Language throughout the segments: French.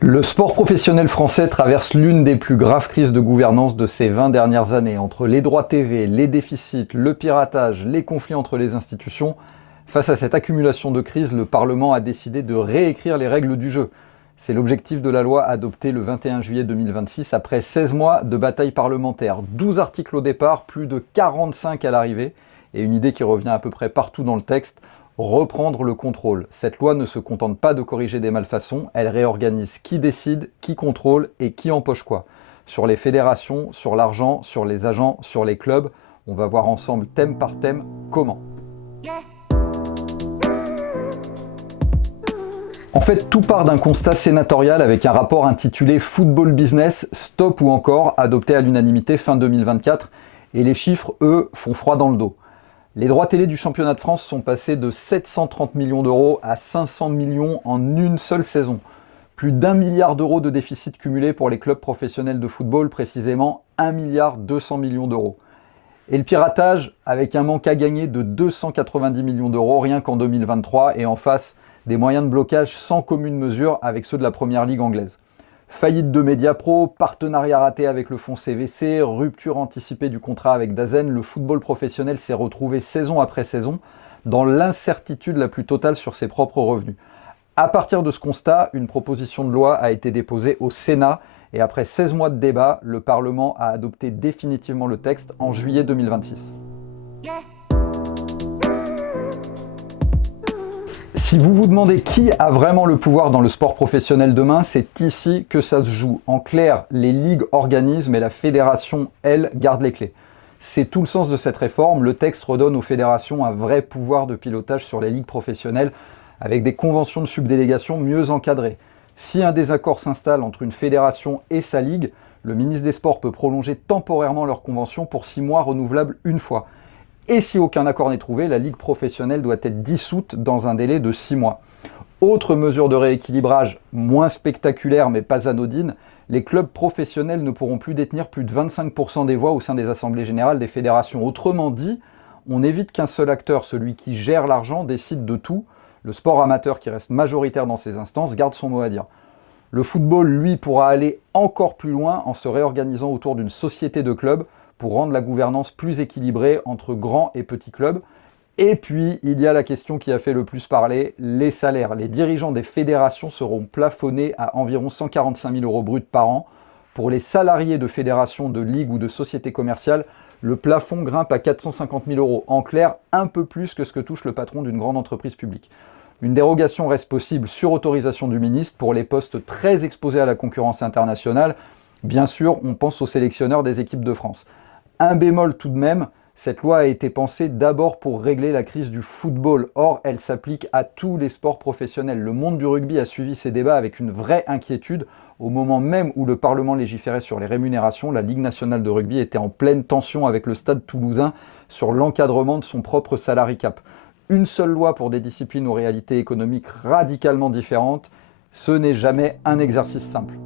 Le sport professionnel français traverse l'une des plus graves crises de gouvernance de ces 20 dernières années. Entre les droits TV, les déficits, le piratage, les conflits entre les institutions, face à cette accumulation de crises, le Parlement a décidé de réécrire les règles du jeu. C'est l'objectif de la loi adoptée le 21 juillet 2026 après 16 mois de bataille parlementaire. 12 articles au départ, plus de 45 à l'arrivée, et une idée qui revient à peu près partout dans le texte: reprendre le contrôle. Cette loi ne se contente pas de corriger des malfaçons, elle réorganise qui décide, qui contrôle et qui empoche quoi. Sur les fédérations, sur l'argent, sur les agents, sur les clubs, on va voir ensemble thème par thème comment. En fait, tout part d'un constat sénatorial avec un rapport intitulé Football Business, Stop ou encore, adopté à l'unanimité fin 2024, et les chiffres, eux, font froid dans le dos. Les droits télé du championnat de France sont passés de 730 millions d'euros à 500 millions en une seule saison. Plus d'1 milliard d'euros de déficit cumulé pour les clubs professionnels de football, précisément 1 milliard 200 millions d'euros. Et le piratage, avec un manque à gagner de 290 millions d'euros rien qu'en 2023, et en face, des moyens de blocage sans commune mesure avec ceux de la première ligue anglaise. Faillite de Mediapro, partenariat raté avec le fonds CVC, rupture anticipée du contrat avec Dazen, le football professionnel s'est retrouvé saison après saison dans l'incertitude la plus totale sur ses propres revenus. À partir de ce constat, une proposition de loi a été déposée au Sénat et après 16 mois de débat, le Parlement a adopté définitivement le texte en juillet 2026. Si vous vous demandez qui a vraiment le pouvoir dans le sport professionnel demain, c'est ici que ça se joue. En clair, les ligues organisent, mais la fédération, elle, garde les clés. C'est tout le sens de cette réforme. Le texte redonne aux fédérations un vrai pouvoir de pilotage sur les ligues professionnelles, avec des conventions de subdélégation mieux encadrées. Si un désaccord s'installe entre une fédération et sa ligue, le ministre des Sports peut prolonger temporairement leur convention pour 6 mois renouvelables une fois. Et si aucun accord n'est trouvé, la ligue professionnelle doit être dissoute dans un délai de 6 mois. Autre mesure de rééquilibrage, moins spectaculaire mais pas anodine, les clubs professionnels ne pourront plus détenir plus de 25% des voix au sein des assemblées générales des fédérations. Autrement dit, on évite qu'un seul acteur, celui qui gère l'argent, décide de tout. Le sport amateur, qui reste majoritaire dans ces instances, garde son mot à dire. Le football, lui, pourra aller encore plus loin en se réorganisant autour d'une société de clubs pour rendre la gouvernance plus équilibrée entre grands et petits clubs. Et puis, il y a la question qui a fait le plus parler, les salaires. Les dirigeants des fédérations seront plafonnés à environ 145 000 euros bruts par an. Pour les salariés de fédérations, de ligues ou de sociétés commerciales, le plafond grimpe à 450 000 euros. En clair, un peu plus que ce que touche le patron d'une grande entreprise publique. Une dérogation reste possible sur autorisation du ministre pour les postes très exposés à la concurrence internationale. Bien sûr, on pense aux sélectionneurs des équipes de France. Un bémol tout de même, cette loi a été pensée d'abord pour régler la crise du football. Or, elle s'applique à tous les sports professionnels. Le monde du rugby a suivi ces débats avec une vraie inquiétude. Au moment même où le Parlement légiférait sur les rémunérations, la Ligue nationale de rugby était en pleine tension avec le Stade toulousain sur l'encadrement de son propre salary cap. Une seule loi pour des disciplines aux réalités économiques radicalement différentes, ce n'est jamais un exercice simple.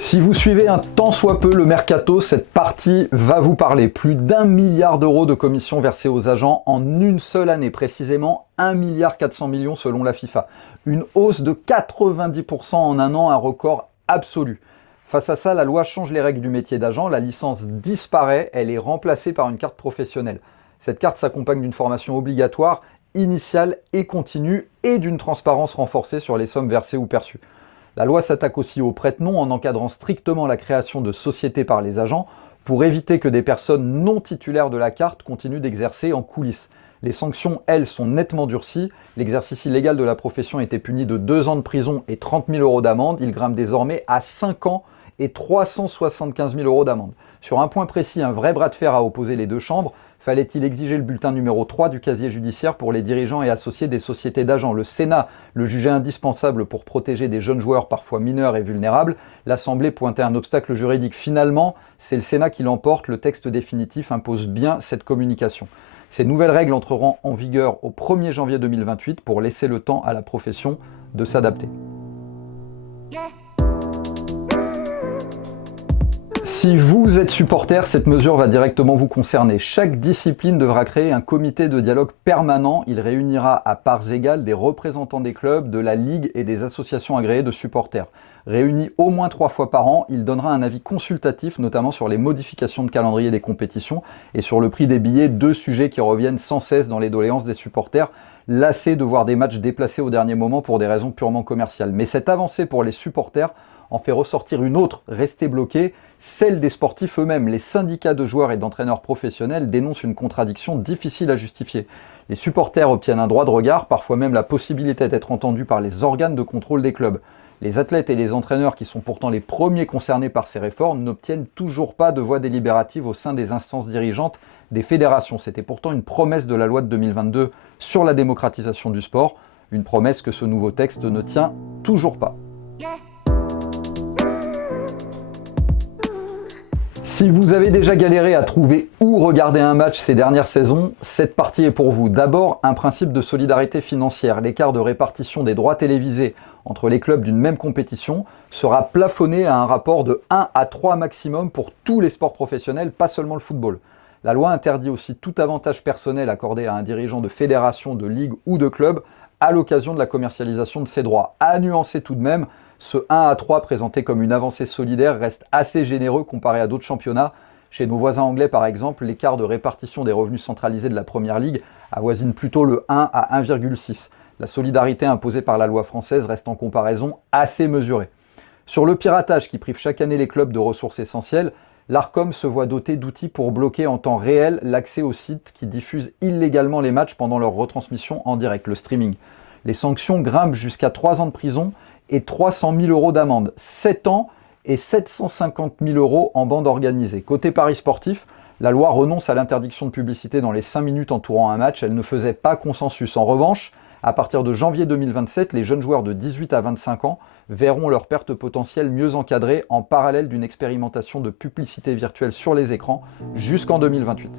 Si vous suivez un tant soit peu le mercato, cette partie va vous parler. Plus d'1 milliard d'euros de commissions versées aux agents en une seule année, précisément 1 milliard 400 millions selon la FIFA. Une hausse de 90% en un an, un record absolu. Face à ça, la loi change les règles du métier d'agent, la licence disparaît, elle est remplacée par une carte professionnelle. Cette carte s'accompagne d'une formation obligatoire, initiale et continue, et d'une transparence renforcée sur les sommes versées ou perçues. La loi s'attaque aussi aux prête-noms en encadrant strictement la création de sociétés par les agents pour éviter que des personnes non titulaires de la carte continuent d'exercer en coulisses. Les sanctions, elles, sont nettement durcies. L'exercice illégal de la profession était puni de 2 ans de prison et 30 000 euros d'amende. Il grimpe désormais à 5 ans et 375 000 euros d'amende. Sur un point précis, un vrai bras de fer a opposé les deux chambres. Fallait-il exiger le bulletin numéro 3 du casier judiciaire pour les dirigeants et associés des sociétés d'agents? Le Sénat le jugeait indispensable pour protéger des jeunes joueurs parfois mineurs et vulnérables. L'Assemblée pointait un obstacle juridique. Finalement, c'est le Sénat qui l'emporte. Le texte définitif impose bien cette communication. Ces nouvelles règles entreront en vigueur au 1er janvier 2028 pour laisser le temps à la profession de s'adapter. Si vous êtes supporter, cette mesure va directement vous concerner. Chaque discipline devra créer un comité de dialogue permanent. Il réunira à parts égales des représentants des clubs, de la ligue et des associations agréées de supporters. Réuni au moins 3 fois par an, il donnera un avis consultatif, notamment sur les modifications de calendrier des compétitions et sur le prix des billets, 2 sujets qui reviennent sans cesse dans les doléances des supporters, lassés de voir des matchs déplacés au dernier moment pour des raisons purement commerciales. Mais cette avancée pour les supporters en fait ressortir une autre, restée bloquée, celle des sportifs eux-mêmes. Les syndicats de joueurs et d'entraîneurs professionnels dénoncent une contradiction difficile à justifier. Les supporters obtiennent un droit de regard, parfois même la possibilité d'être entendus par les organes de contrôle des clubs. Les athlètes et les entraîneurs, qui sont pourtant les premiers concernés par ces réformes, n'obtiennent toujours pas de voix délibérative au sein des instances dirigeantes des fédérations. C'était pourtant une promesse de la loi de 2022 sur la démocratisation du sport, une promesse que ce nouveau texte ne tient toujours pas. Si vous avez déjà galéré à trouver où regarder un match ces dernières saisons, cette partie est pour vous. D'abord, un principe de solidarité financière. L'écart de répartition des droits télévisés entre les clubs d'une même compétition sera plafonné à un rapport de 1 à 3 maximum pour tous les sports professionnels, pas seulement le football. La loi interdit aussi tout avantage personnel accordé à un dirigeant de fédération, de ligue ou de club à l'occasion de la commercialisation de ses droits. À nuancer tout de même, ce 1 à 3 présenté comme une avancée solidaire reste assez généreux comparé à d'autres championnats. Chez nos voisins anglais par exemple, l'écart de répartition des revenus centralisés de la Première Ligue avoisine plutôt le 1 à 1,6. La solidarité imposée par la loi française reste en comparaison assez mesurée. Sur le piratage qui prive chaque année les clubs de ressources essentielles, l'Arcom se voit doté d'outils pour bloquer en temps réel l'accès aux sites qui diffusent illégalement les matchs pendant leur retransmission en direct, le streaming. Les sanctions grimpent jusqu'à 3 ans de prison et 300 000 € d'amende, 7 ans et 750 000 € en bande organisée. Côté paris sportif, la loi renonce à l'interdiction de publicité dans les 5 minutes entourant un match, elle ne faisait pas consensus. En revanche, à partir de janvier 2027, les jeunes joueurs de 18 à 25 ans verront leur perte potentielle mieux encadrée en parallèle d'une expérimentation de publicité virtuelle sur les écrans jusqu'en 2028.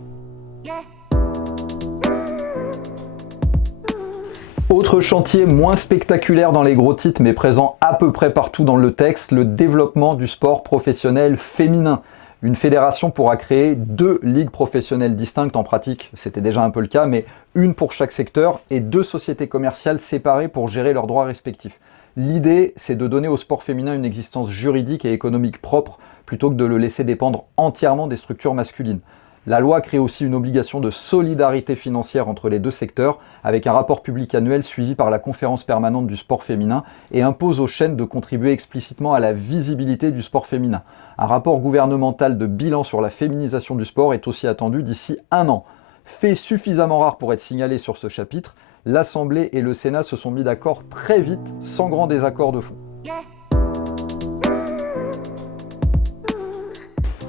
Autre chantier moins spectaculaire dans les gros titres mais présent à peu près partout dans le texte, le développement du sport professionnel féminin. Une fédération pourra créer 2 ligues professionnelles distinctes en pratique, c'était déjà un peu le cas, mais une pour chaque secteur et 2 sociétés commerciales séparées pour gérer leurs droits respectifs. L'idée, c'est de donner au sport féminin une existence juridique et économique propre plutôt que de le laisser dépendre entièrement des structures masculines. La loi crée aussi une obligation de solidarité financière entre les 2 secteurs, avec un rapport public annuel suivi par la conférence permanente du sport féminin et impose aux chaînes de contribuer explicitement à la visibilité du sport féminin. Un rapport gouvernemental de bilan sur la féminisation du sport est aussi attendu d'ici 1 an. Fait suffisamment rare pour être signalé sur ce chapitre, l'Assemblée et le Sénat se sont mis d'accord très vite, sans grand désaccord de fond.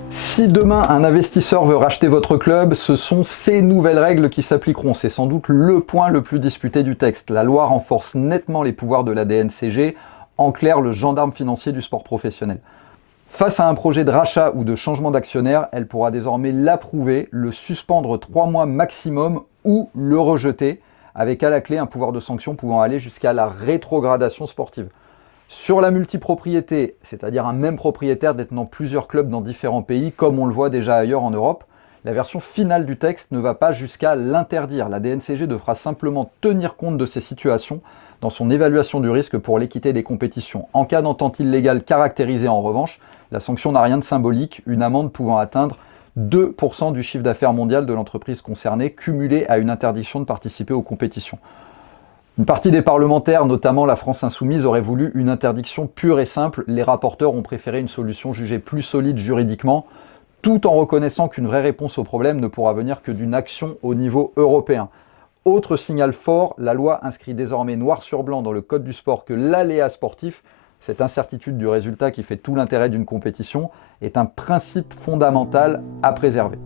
Si demain un investisseur veut racheter votre club, ce sont ces nouvelles règles qui s'appliqueront. C'est sans doute le point le plus disputé du texte. La loi renforce nettement les pouvoirs de la DNCG, en clair le gendarme financier du sport professionnel. Face à un projet de rachat ou de changement d'actionnaire, elle pourra désormais l'approuver, le suspendre 3 mois maximum ou le rejeter, avec à la clé un pouvoir de sanction pouvant aller jusqu'à la rétrogradation sportive. Sur la multipropriété, c'est-à-dire un même propriétaire détenant plusieurs clubs dans différents pays, comme on le voit déjà ailleurs en Europe, la version finale du texte ne va pas jusqu'à l'interdire. La DNCG devra simplement tenir compte de ces situations dans son évaluation du risque pour l'équité des compétitions. En cas d'entente illégale caractérisée en revanche, la sanction n'a rien de symbolique, une amende pouvant atteindre 2% du chiffre d'affaires mondial de l'entreprise concernée, cumulée à une interdiction de participer aux compétitions. Une partie des parlementaires, notamment la France Insoumise, aurait voulu une interdiction pure et simple. Les rapporteurs ont préféré une solution jugée plus solide juridiquement, tout en reconnaissant qu'une vraie réponse au problème ne pourra venir que d'une action au niveau européen. Autre signal fort, la loi inscrit désormais noir sur blanc dans le code du sport que l'aléa sportif, cette incertitude du résultat qui fait tout l'intérêt d'une compétition, est un principe fondamental à préserver.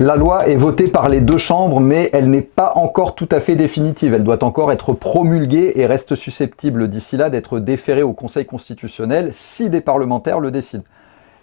La loi est votée par les 2 chambres, mais elle n'est pas encore tout à fait définitive. Elle doit encore être promulguée et reste susceptible d'ici là d'être déférée au Conseil constitutionnel si des parlementaires le décident.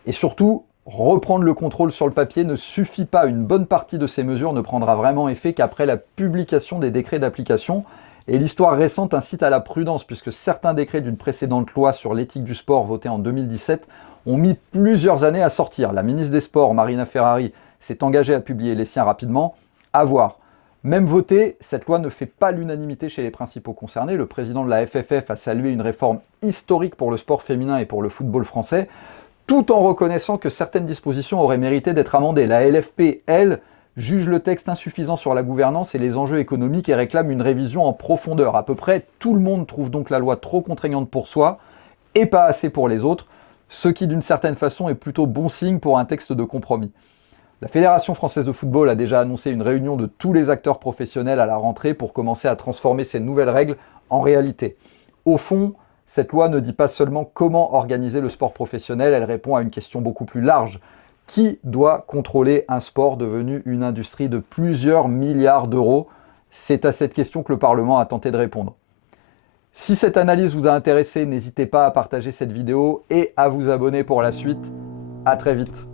Et surtout, reprendre le contrôle sur le papier ne suffit pas. Une bonne partie de ces mesures ne prendra vraiment effet qu'après la publication des décrets d'application. Et l'histoire récente incite à la prudence, puisque certains décrets d'une précédente loi sur l'éthique du sport votée en 2017 ont mis plusieurs années à sortir. La ministre des Sports, Marina Ferrari, s'est engagée à publier les siens rapidement. À voir. Même votée, cette loi ne fait pas l'unanimité chez les principaux concernés. Le président de la FFF a salué une réforme historique pour le sport féminin et pour le football français, tout en reconnaissant que certaines dispositions auraient mérité d'être amendées. La LFP, elle, juge le texte insuffisant sur la gouvernance et les enjeux économiques et réclame une révision en profondeur. À peu près tout le monde trouve donc la loi trop contraignante pour soi et pas assez pour les autres, ce qui d'une certaine façon est plutôt bon signe pour un texte de compromis. La Fédération française de football a déjà annoncé une réunion de tous les acteurs professionnels à la rentrée pour commencer à transformer ces nouvelles règles en réalité. Au fond, cette loi ne dit pas seulement comment organiser le sport professionnel, elle répond à une question beaucoup plus large. Qui doit contrôler un sport devenu une industrie de plusieurs milliards d'euros? C'est à cette question que le Parlement a tenté de répondre. Si cette analyse vous a intéressé, n'hésitez pas à partager cette vidéo et à vous abonner pour la suite. À très vite.